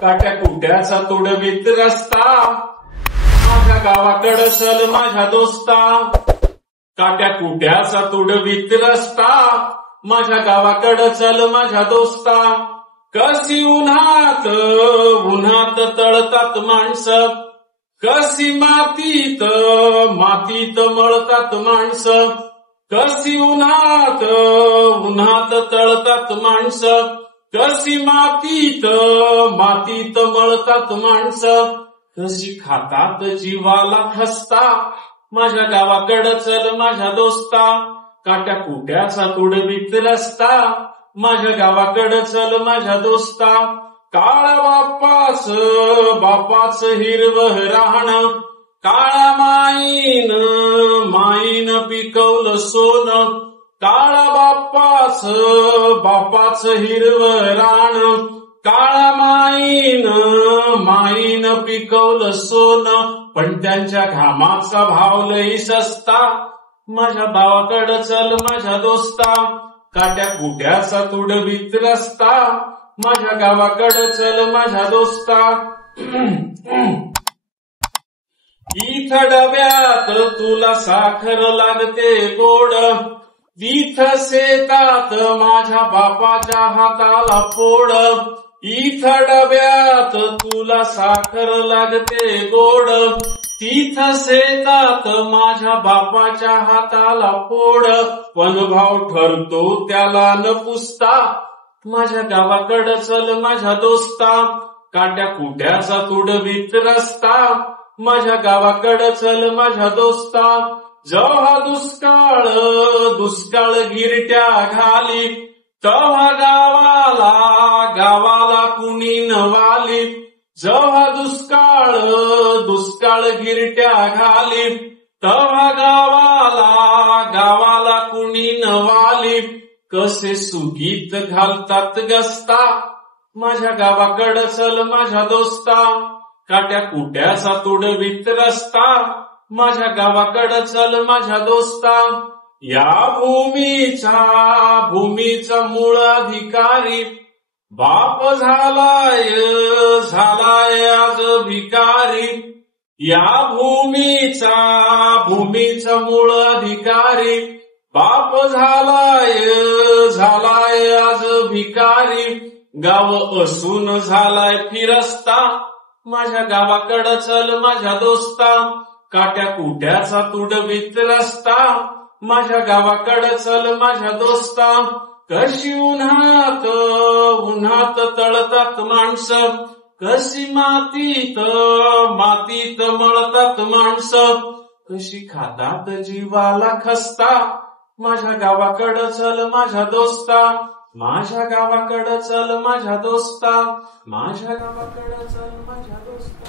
काट्या कुट्याचा तुडवीत रस्ता माझ्या गावाकडं चल माझ्या दोस्ता. काट्या कुट्याचा तुडवीत रस्ता माझ्या गावाकडं चल माझ्या दोस्ता. कशी उन्हात तळतात माणसं, कशी मातीत मळतात माणसं. कशी उन्हात तळतात माणसं, कशी मातीत मळतात माणसं. कशी खातात जीवाला खस्ता माझ्या गावाकडं चल माझ्या दोस्ता. काट्या कुट्याचा तुडवीत रस्ता माझ्या गावाकडं चल माझ्या दोस्ता. काळा बापाच हिरवं राहणं, काळा माईन पिकवलं सोनं. काळा बापाच हिरवं राहणं, काळा माईन पिकवलं सोनं. पण त्यांच्या घामाचा भाव लई सस्ता माझ्या गावाकडं चल माझ्या दोस्ता. काट्या कुट्याचा तुडवीत रस्ता माझ्या गावाकडं चल माझ्या दोस्ता. इथं डब्यात तुला साखर लागते गोड, इथं शेतात माझ्या बापाच्या हाताला फोड. इथं डब्यात तुला साखर लागते गोड, तिथं शेतात माझ्या बापाच्या हाताला फोड. पण भाव ठरतो त्याला न पुसता माझ्या गावाकडं चल माझ्या दोस्ता. काट्या कुट्याचा तुडवीत रस्ता माझ्या गावाकडं चल माझ्या दोस्ता. जेव्हा दुष्काळ गिरट्या घाली, तेव्हा गावाला कुणी न वाली. जेव्हा दुष्काळ गिरट्या घाली, तेव्हा गावाला कुणी न वाली. कसे सुगीत घालतात गस्ता माझ्या गावाकडं चल माझ्या दोस्ता. काट्या कुट्याचा तुडवीत रस्ता माझ्या गावाकडं चल माझ्या दोस्ता. या भूमीचा मूळ अधिकारी बाप झालाय आज भिकारी. या भूमीचा मूळ अधिकारी बाप झालाय आज भिकारी. गाव असून झालाय फिरस्ता माझ्या गावाकडं चल माझ्या दोस्ता. काट्या कुट्याचा तुडवीत रस्ता माझ्या गावाकडं चल माझ्या दोस्ता. कशी उन्हात तळतात माणसं, कशी मातीत मळतात माणसं. कशी खातात जीवाला खस्ता माझ्या गावाकडं चल माझ्या दोस्ता. माझ्या गावाकडं चल माझ्या दोस्ता. माझ्या गावाकडं चल माझ्या दोस्ता.